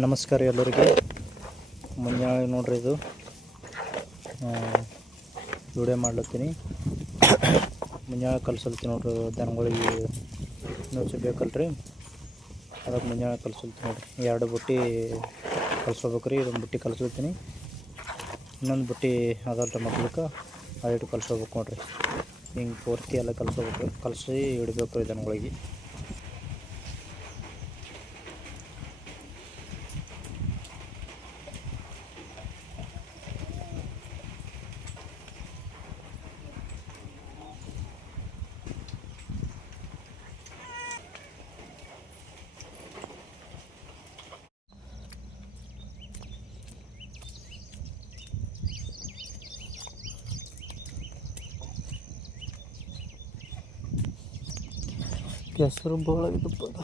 ನಮಸ್ಕಾರ ಎಲ್ಲರಿಗೆ. ಮುಂಜಾನೆ ನೋಡ್ರಿ ಇದು. ವಿಡಿಯೋ ಮಾಡ್ಲತ್ತೀನಿ. ಮುಂಜಾನೆ ಕಲ್ಸಲ್ತೀನಿ ನೋಡ್ರಿ ದನಗಳಿಗೆ ನೋಚಿ ಬೇಕಲ್ರಿ. ಅದಕ್ಕೆ ಮುಂಜಾನೆ ಕಲ್ಸಲ್ತೀನಿ ನೋಡ್ರಿ. ಎರಡು ಬುಟ್ಟಿ ಕಲ್ಸ್ಕೊಬೇಕ್ರಿ. ಇದೊಂದು ಬುಟ್ಟಿ ಕಲ್ಸಲ್ತೀನಿ ಇನ್ನೊಂದು ಬುಟ್ಟಿ ಅದಲ್ರಿ ಮಕ್ಕಳಕ್ಕೆ ಅದಿಟ್ಟು ಕಲ್ಸ್ಕೋಬೇಕು ನೋಡ್ರಿ. ಹಿಂಗೆ ಪೂರ್ತಿ ಎಲ್ಲ ಕಲ್ಸ್ಕೋಬೇಕು. ಕಲಸಿ ಇಡಬೇಕು ದನಗಳಿಗೆ. ಕೆಸರು ಬೋಳಾಗಿದ್ದಪ್ಪ ಅದು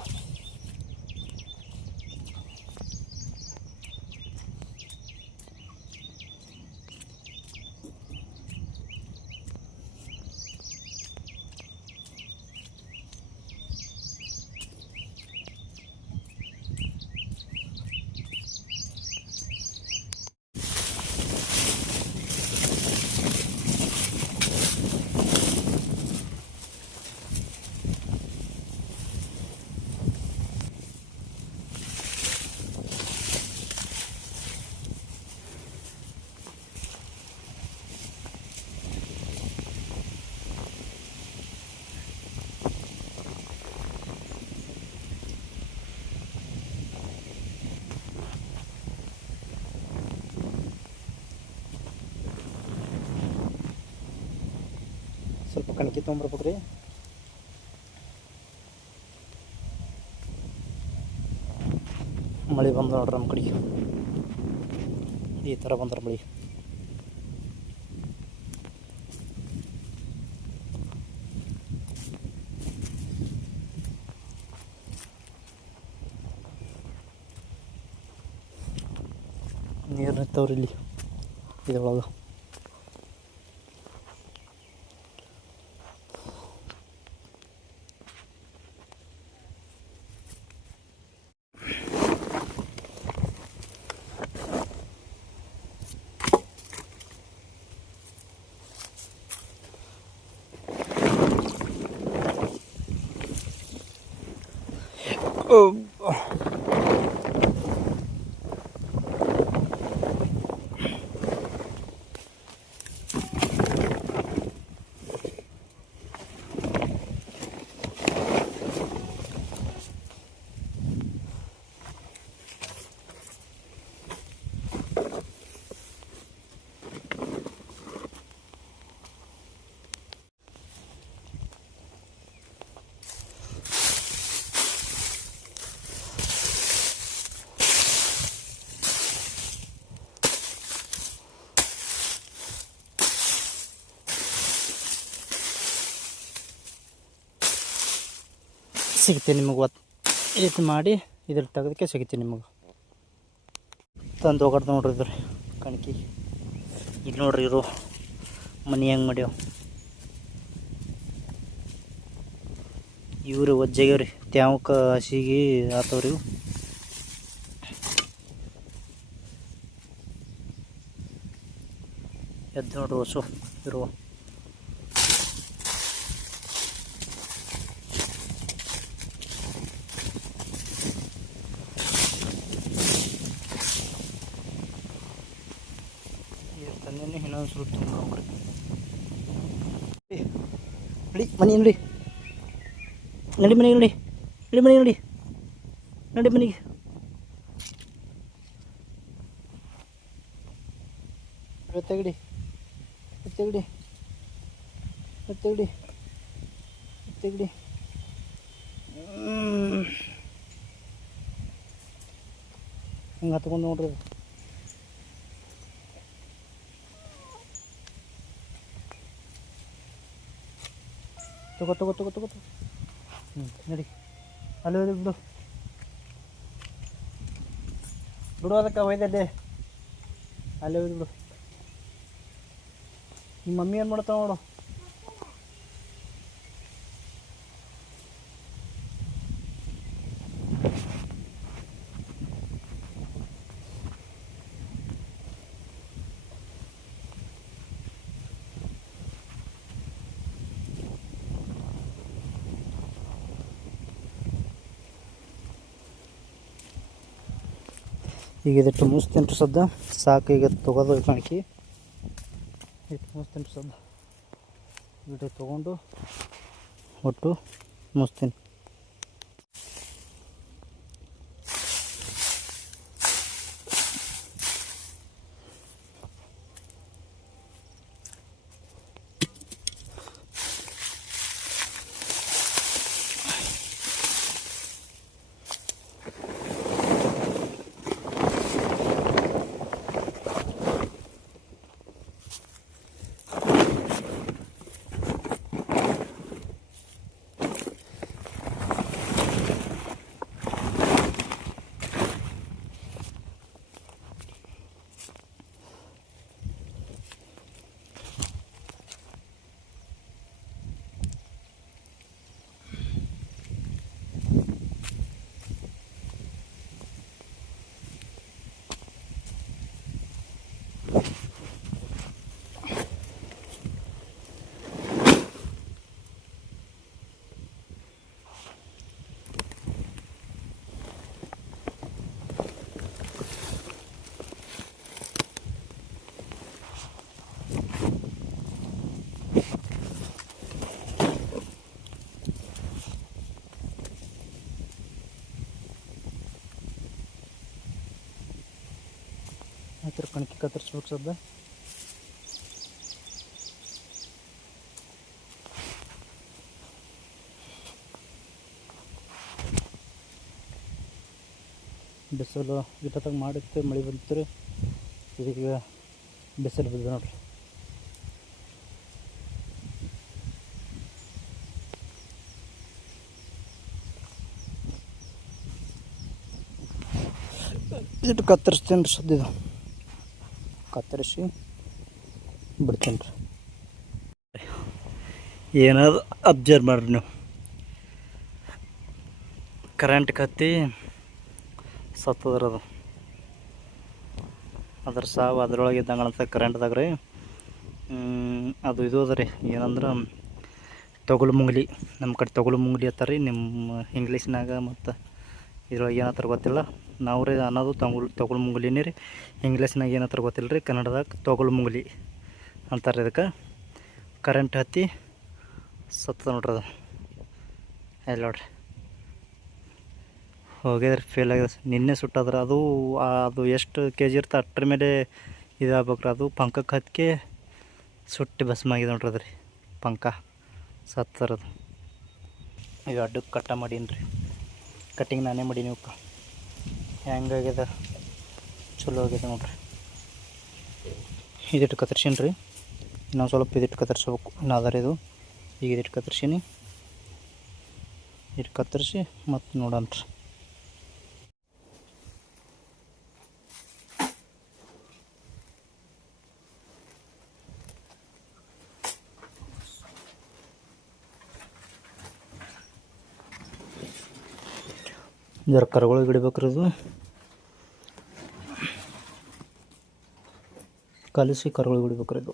ಸ್ವಲ್ಪ ಕಣಕಿ ರೀ ಮಳೆ ಬಂದು ನೋಡ್ರಿ ನಮ್ಮ ಕಡೆಗೆ. ಈ ಥರ ಬಂದ್ರೆ ಮಳೆ. ನೀರು ನಿಂತವ್ರಿ ಇಲ್ಲಿ, ಇದ್ರೊಳಗೆ. Oh. ಸಿಗುತ್ತೆ ನಿಮಗೆ ಒತ್ತು ಈ ರೀತಿ ಮಾಡಿ ಇದ್ರ ತೆಗೆದಕ್ಕೆ ಸಿಗುತ್ತೆ ನಿಮಗೆ. ತಂದು ಹೋಗಾಡ್ದು ನೋಡ್ರಿ ಇದ್ರಿ ಕಣಕಿ. ಇದು ನೋಡ್ರಿ ಇರು ಮನೆ ಹೆಂಗೆ ಮಾಡ್ಯಾವ? ಇವ್ರಿ ರೀ ತ್ಯಾವಕ್ಕೆ ಹಸಿಗೆ, ಆತವ್ರಿ ಎದ್ದು ನೋಡ್ರಿ ಹೊಸು ಇರುವ ತಂದೇನೆ ಇನ್ನೊಂದು ಸ್ವಲ್ಪ ತುಂಬ್ರಿ ನಡಿ ಮನೆ ನೋಡಿ ನಡಿ ಮನೆಗೆ ನೋಡಿ ನಡಿ ಮನೆಗೆ ನೋಡಿ ನಡಿ ಮನೆಗೆ ತೆಗಡಿ ತೆಗಡಿ ತೆಗಡಿ ತೆಗಡಿ ಹಿಂಗೆ ಹತ್ಕೊಂಡು ನೋಡ್ರಿ ತಗೋ ತಗೋ ತಗೋ ತಗೋ ತಗೋ. ಹ್ಞೂ ನಡಿ. ಅಲ್ಲಿ ಹೋಯ್ದು ಬಿಡು. ಬಿಡು ಅದಕ್ಕೆ ಒಯ್ದಲ್ಲಿ ಅಲ್ಲಿ ಹೋಯ್ದು ಬಿಡು. ನಿಮ್ಮ ಮಮ್ಮಿ ಏನು ಮಾಡ್ತಾವ ನೋಡು. ಈಗ ಇದಿಟ್ಟು ಮುಗಿಸ್ತೀನಿ ಸದ್ದ. ಸಾಕು, ಈಗ ತೊಗೋದು ಕಣಕಿ. ಇಟ್ಟು ಮುಗಿಸ್ತೀನಿ ಸದ್ದ. ವಿಡಿಯೋ ತೊಗೊಂಡು, ಒಟ್ಟು ಮುಗಿಸ್ತೀನಿ ಆಯ್ತು ಕಣಕಿ ಕತ್ತರಿಸ್ಬೇಕು ಸದ್ದ ಬಿಸಿಲು ಇಪ್ಪತ್ತಾಗ ಮಾಡಿತ್ತು, ಮಳೆ ಬಂತು ಇದೀಗ ಬಿಸಿಲು ಬಿದ್ದ ನೋಡ್ರಿ. ಇಟ್ಟು ಕತ್ತರಿಸ್ತೀನಿ ರೀ ಸದ್ಯ ಇದು ಕತ್ತರಿಸಿ ಬಿಡ್ತೀನಿ ರೀ ಏನಾದ್ರು ಅಬ್ಸರ್ವ್ ಮಾಡ್ರಿ ನೀವು. ಕರೆಂಟ್ ಕತ್ತಿ ಸತ್ತದ್ರದು. ಅದ್ರ ಸಾವು ಅದ್ರೊಳಗೆ ಇದ್ದಂಗೆ ಅಂತ ಕರೆಂಟ್ದಾಗ ರೀ. ಅದು ಇದು ಅದ ರೀ. ಏನಂದ್ರೆ ತೊಗಲು ಮುಂಗ್ಲಿ. ನಮ್ಮ ಕಡೆ ತೊಗಲು ಮುಂಗ್ಲಿ ರೀ ನಿಮ್ಮ ಇಂಗ್ಲೀಷ್ನಾಗ ಮತ್ತು ಇದ್ರೊಳಗೆ ಏನತ್ತಾರ ಗೊತ್ತಿಲ್ಲ. ನಾವು ರೀ ಅನ್ನೋದು ತಗೊಳ್ ತೊಗಲು ಮುಂಗುಲಿನೇ ರೀ. ಇಂಗ್ಲೀಷ್ನಾಗ ಏನತ್ತಾರ ಗೊತ್ತಿಲ್ಲ ರೀ, ಕನ್ನಡದಾಗ ತೊಗಲು ಮುಂಗುಲಿ ಅಂತಾರೆ ಇದಕ್ಕೆ. ಕರೆಂಟ್ ಹತ್ತಿ ಸತ್ತ ನೋಡ್ರಿ ಅದು. ಎಲ್ಲ ನೋಡ್ರಿ ಹೋಗಿದ್ರೆ ಫೇಲ್ ಆಗಿದೆ ನಿನ್ನೆ ಸುಟ್ಟಾದ್ರೆ ಅದು ಅದು ಎಷ್ಟು ಕೆ ಜಿ ಇರ್ತದೆ ಅಷ್ಟ್ರ ಮೇಲೆ ಇದಾಗ್ಬೇಕ್ರಿ ಅದು. ಪಂಕಕ್ಕೆ ಹತ್ತಿಗೆ ಸುಟ್ಟು ಭಸ್ಮ ಆಗಿದೆ ನೋಡ್ರಿ ಅದು ರೀ ಪಂಕ ಸತ್ತರದು ಈಗ ಅಡ್ಡಕ್ಕೆ ಕಟ್ಟ ಮಾಡೀನಿ ರೀ ಕಟ್ಟಿಂಗ್ ನಾನೇ ಮಾಡೀನಿ ಇವಕ್ಕೆ ಹೆಂಗಾಗ್ಯದ ಚಲೋ ಆಗ್ಯದ ನೋಡ್ರಿ. ಇದಿಟ್ಟು ಕತ್ತರ್ಸೀನಿ ರೀ ಇನ್ನೊಂದು ಸ್ವಲ್ಪ ಇದಿಟ್ಟು ಕತ್ತರಿಸ್ಬೇಕು. ಇನ್ನು ಅದ ರೀ ಇದು. ಈಗ ಇದಿಟ್ಟು ಕತ್ತರಿಸೀನಿ. ಇಟ್ಟು ಕತ್ತರಿಸಿ ಮತ್ತು ನೋಡೋಣ ಜರ ಕರ್ಗಳಿಗೆ ಹಿಡಿಬೇಕ್ರಿ ಇದು. ಕಲಿಸಿ ಕರ್ಗಳಿಗೆ ಹಿಡಿಬೇಕ್ರಿ ಇದು.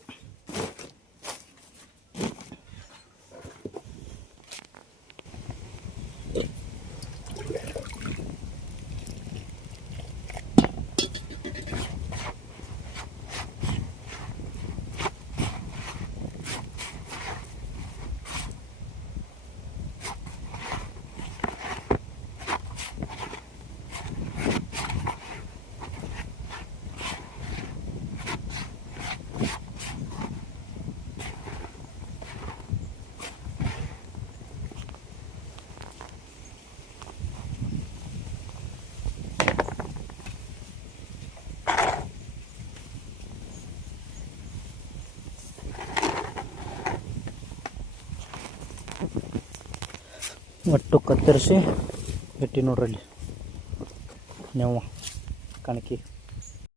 ಒಟ್ಟು ಕತ್ತರಿಸಿ ಇಟ್ಟು ನೋಡ್ರಲ್ಲಿ ನೀವು ಕಣಕಿ.